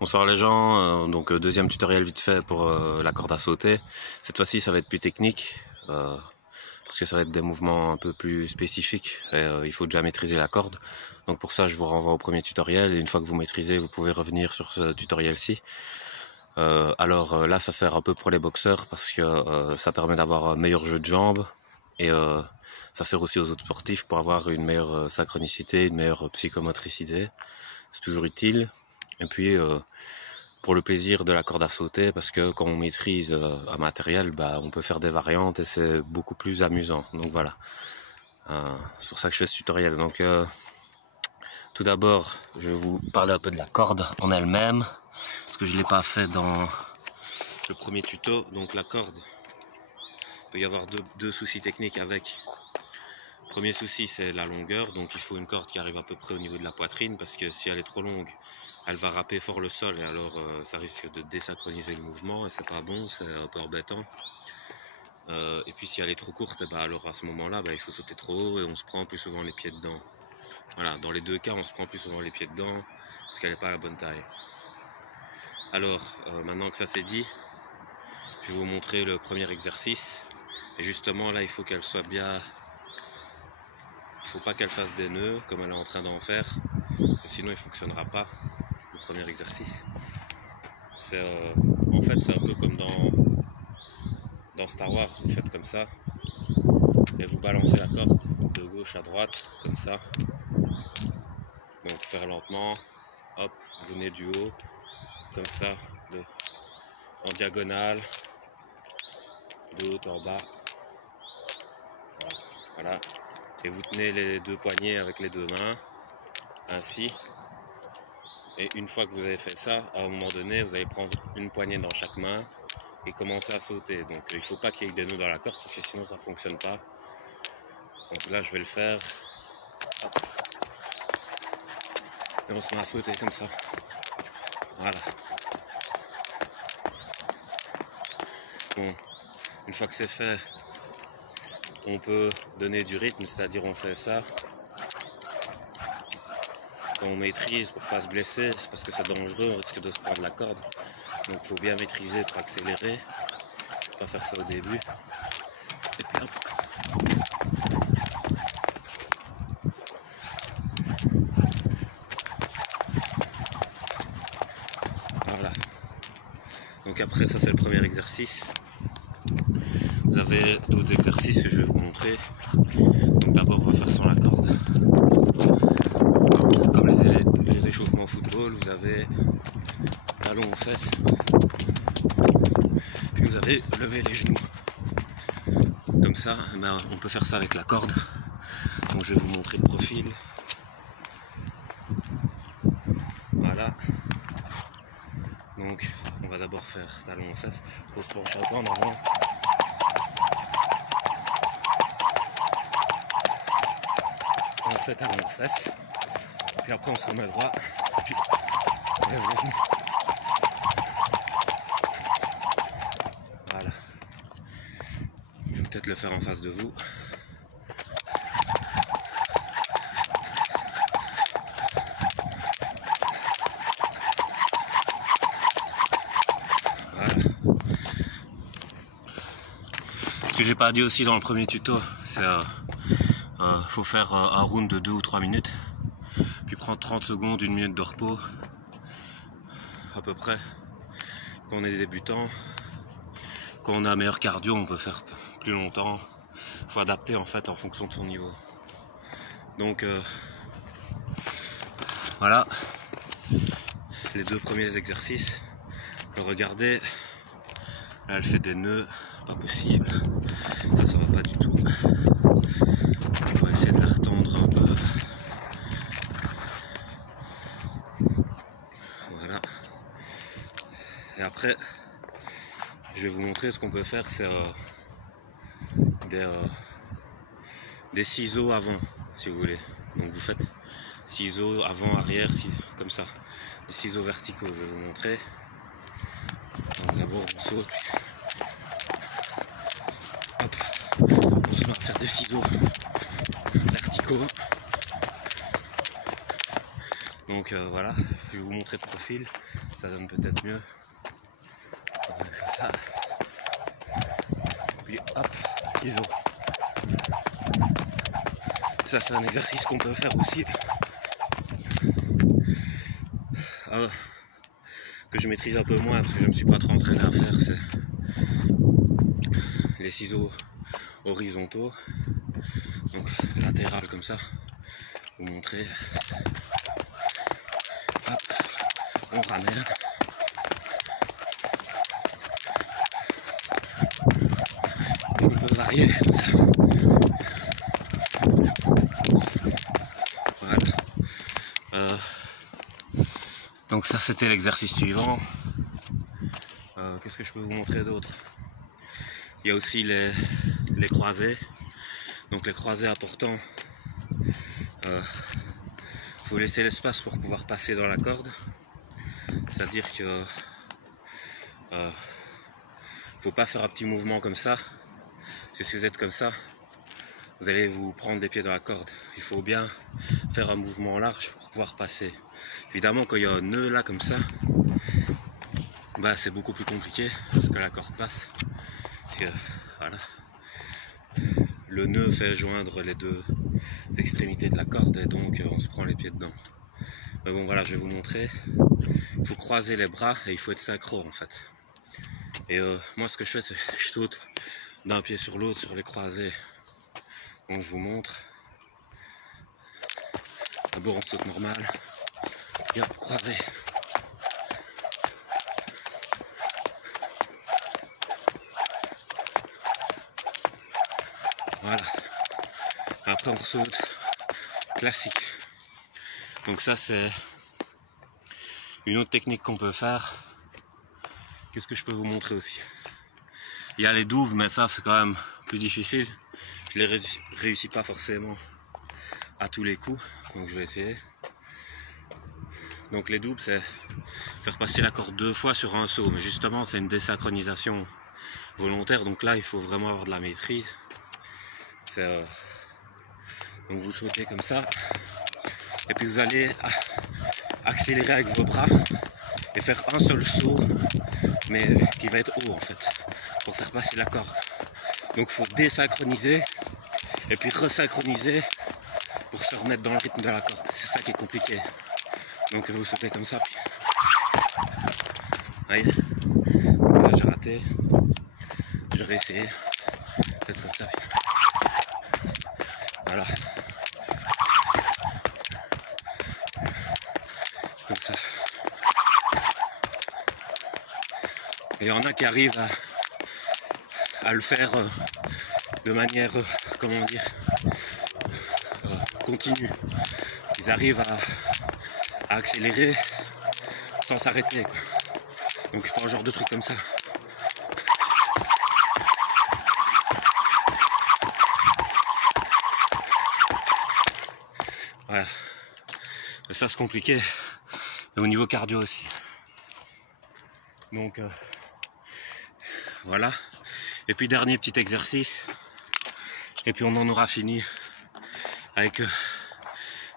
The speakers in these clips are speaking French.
Bonsoir les gens, deuxième tutoriel vite fait pour la corde à sauter. Cette fois-ci ça va être plus technique, parce que ça va être des mouvements un peu plus spécifiques et il faut déjà maîtriser la corde. Donc pour ça je vous renvoie au premier tutoriel et une fois que vous maîtrisez vous pouvez revenir sur ce tutoriel-ci. Là ça sert un peu pour les boxeurs parce que ça permet d'avoir un meilleur jeu de jambes et ça sert aussi aux autres sportifs pour avoir une meilleure synchronicité, une meilleure psychomotricité. C'est toujours utile. Et puis pour le plaisir de la corde à sauter, parce que quand on maîtrise un matériel, on peut faire des variantes et c'est beaucoup plus amusant. Donc voilà, c'est pour ça que je fais ce tutoriel. Donc tout d'abord, je vais vous parler un peu de la corde en elle-même, parce que je ne l'ai pas fait dans le premier tuto. Donc la corde, il peut y avoir deux soucis techniques avec. Le premier souci, c'est la longueur, donc il faut une corde qui arrive à peu près au niveau de la poitrine, parce que si elle est trop longue, elle va râper fort le sol et alors ça risque de désynchroniser le mouvement et c'est pas bon, c'est un peu embêtant. Et puis si elle est trop courte, alors à ce moment-là, il faut sauter trop haut et on se prend plus souvent les pieds dedans. Voilà, dans les deux cas, on se prend plus souvent les pieds dedans parce qu'elle n'est pas à la bonne taille. Alors, maintenant que ça c'est dit, je vais vous montrer le premier exercice. Et justement là, il faut qu'elle soit bien... Il ne faut pas qu'elle fasse des nœuds comme elle est en train d'en faire, parce que sinon il ne fonctionnera pas. Le premier exercice, c'est en fait c'est un peu comme dans Star Wars. Vous faites comme ça et vous balancez la corde de gauche à droite comme ça. Donc faire lentement, hop, vous venez du haut comme ça, en diagonale, de haut en bas, voilà. Et vous tenez les deux poignets avec les deux mains, ainsi. Et une fois que vous avez fait ça, à un moment donné, vous allez prendre une poignée dans chaque main et commencer à sauter. Donc il ne faut pas qu'il y ait des nœuds dans la corde parce que sinon ça ne fonctionne pas. Donc là je vais le faire. Hop. Et on se met à sauter comme ça. Voilà. Bon, une fois que c'est fait, on peut donner du rythme, c'est-à-dire on fait ça. Quand on maîtrise pour pas se blesser, c'est parce que c'est dangereux, on risque de se prendre la corde. Donc il faut bien maîtriser pour accélérer, pas faire ça au début. Et puis hop. Voilà. Donc après ça c'est le premier exercice. Vous avez d'autres exercices que je vais vous montrer. Donc d'abord on va faire sans la corde. Comme les échauffements football, vous avez ballon aux fesses. Puis vous avez levé les genoux. Comme ça, on peut faire ça avec la corde. Donc je vais vous montrer de profil. Voilà. Donc on va d'abord faire talon aux fesses. Il faut se pencher un peu en avant. On fait talon aux fesses. Puis après on se remet droit. Puis on lève les genoux. Voilà. Je vais peut-être le faire en face de vous. Voilà. Ce que j'ai pas dit aussi dans le premier tuto, c'est faut faire un round de 2 ou 3 minutes. Puis prendre 30 secondes, 1 minute de repos. À peu près. Quand on est débutant. Quand on a un meilleur cardio, on peut faire plus longtemps. Il faut adapter en fait en fonction de son niveau. Donc voilà les deux premiers exercices. Regardez, là elle fait des nœuds, pas possible. Ça va pas du tout. On va essayer de la retendre un peu. Voilà. Et après, je vais vous montrer ce qu'on peut faire, c'est des ciseaux avant, si vous voulez. Donc vous faites ciseaux avant, arrière, comme ça. Des ciseaux verticaux, je vais vous montrer. Donc d'abord on saute, puis hop, on se met à faire des ciseaux verticaux. Donc voilà, je vais vous montrer de profil, ça donne peut-être mieux. Comme ça. Puis hop, ciseaux. Ça c'est un exercice qu'on peut faire aussi. Que je maîtrise un peu moins parce que je ne me suis pas trop entraîné à faire, c'est les ciseaux horizontaux, donc latéral comme ça. Vous montrer. Hop, on ramène. Et on peut varier comme ça. Voilà. Donc ça c'était l'exercice suivant. Qu'est-ce que je peux vous montrer d'autre? Il y a aussi les croisés. Donc les croisés importants. Faut laisser l'espace pour pouvoir passer dans la corde. C'est-à-dire que faut pas faire un petit mouvement comme ça. Parce que si vous êtes comme ça, vous allez vous prendre les pieds dans la corde. Il faut bien faire un mouvement large pour pouvoir passer. Évidemment, quand il y a un nœud là comme ça, bah, c'est beaucoup plus compliqué que la corde passe. Parce que, voilà, le nœud fait joindre les deux extrémités de la corde et donc on se prend les pieds dedans. Mais bon, voilà, je vais vous montrer. Il faut croiser les bras et il faut être synchro en fait. Et moi, ce que je fais, c'est que je saute d'un pied sur l'autre sur les croisés. Donc je vous montre. D'abord on saute normal. Et hop, croisé. Voilà. Après on saute classique. Donc ça c'est une autre technique qu'on peut faire. Qu'est-ce que je peux vous montrer aussi? Il y a les doubles, mais ça c'est quand même plus difficile. Je les réussis pas forcément à tous les coups, donc je vais essayer. Donc les doubles, c'est faire passer la corde 2 fois sur un saut, mais justement c'est une désynchronisation volontaire, donc là il faut vraiment avoir de la maîtrise. Donc vous sautez comme ça, et puis vous allez accélérer avec vos bras et faire un seul saut, mais qui va être haut en fait, pour faire passer la corde. Donc il faut désynchroniser et puis resynchroniser pour se remettre dans le rythme de la corde. C'est ça qui est compliqué. Donc vous sautez comme ça. Puis... voyez, là j'ai raté. Je vais réessayer. Peut-être comme ça. Voilà. Comme ça. Et il y en a qui arrivent à le faire de manière, comment dire, continue. Ils arrivent à accélérer sans s'arrêter. Donc il faut un genre de truc comme ça. Voilà. Mais ça c'est compliqué. Et au niveau cardio aussi. Donc voilà. Et puis dernier petit exercice. Et puis on en aura fini avec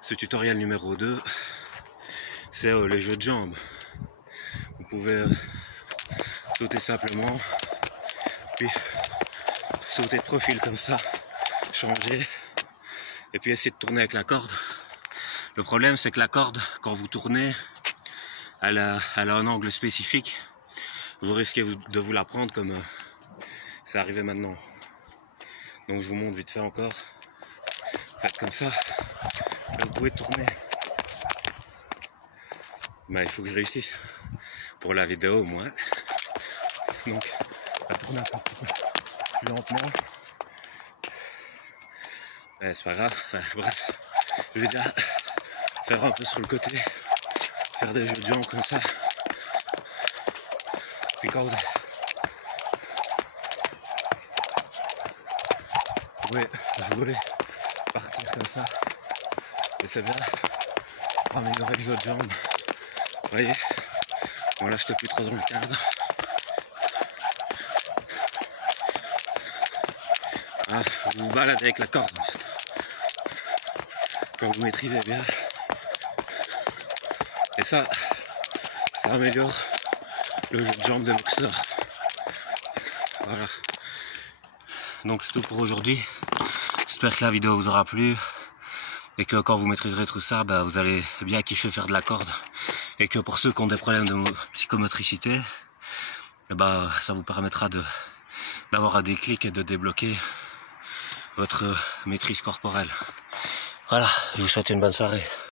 ce tutoriel numéro 2. C'est les jeux de jambes. Vous pouvez sauter simplement. Puis sauter de profil comme ça. Changer. Et puis essayer de tourner avec la corde. Le problème c'est que la corde, quand vous tournez, elle a un angle spécifique. Vous risquez de vous la prendre comme c'est arrivé maintenant. Donc je vous montre vite fait encore. Faites comme ça. Là, vous pouvez tourner. Bah, il faut que je réussisse pour la vidéo au moins. Donc on va tourner un peu plus lentement. Ouais, c'est pas grave. Enfin, bref, je vais déjà faire un peu sur le côté. Faire des jeux de jambes comme ça. Puis quand vous pouvez jouer, partir comme ça. Et c'est bien pour améliorer le jeu de jambes. Vous voyez, bon là je n'étais plus trop dans le cadre. Ah, vous vous baladez avec la corde en fait. Quand vous maîtrisez bien. Et ça améliore le jeu de jambes des boxeurs. Voilà. Donc c'est tout pour aujourd'hui. J'espère que la vidéo vous aura plu. Et que quand vous maîtriserez tout ça, vous allez bien kiffer faire de la corde. Et que pour ceux qui ont des problèmes de psychomotricité, ça vous permettra d'avoir un déclic et de débloquer votre maîtrise corporelle. Voilà, je vous souhaite une bonne soirée.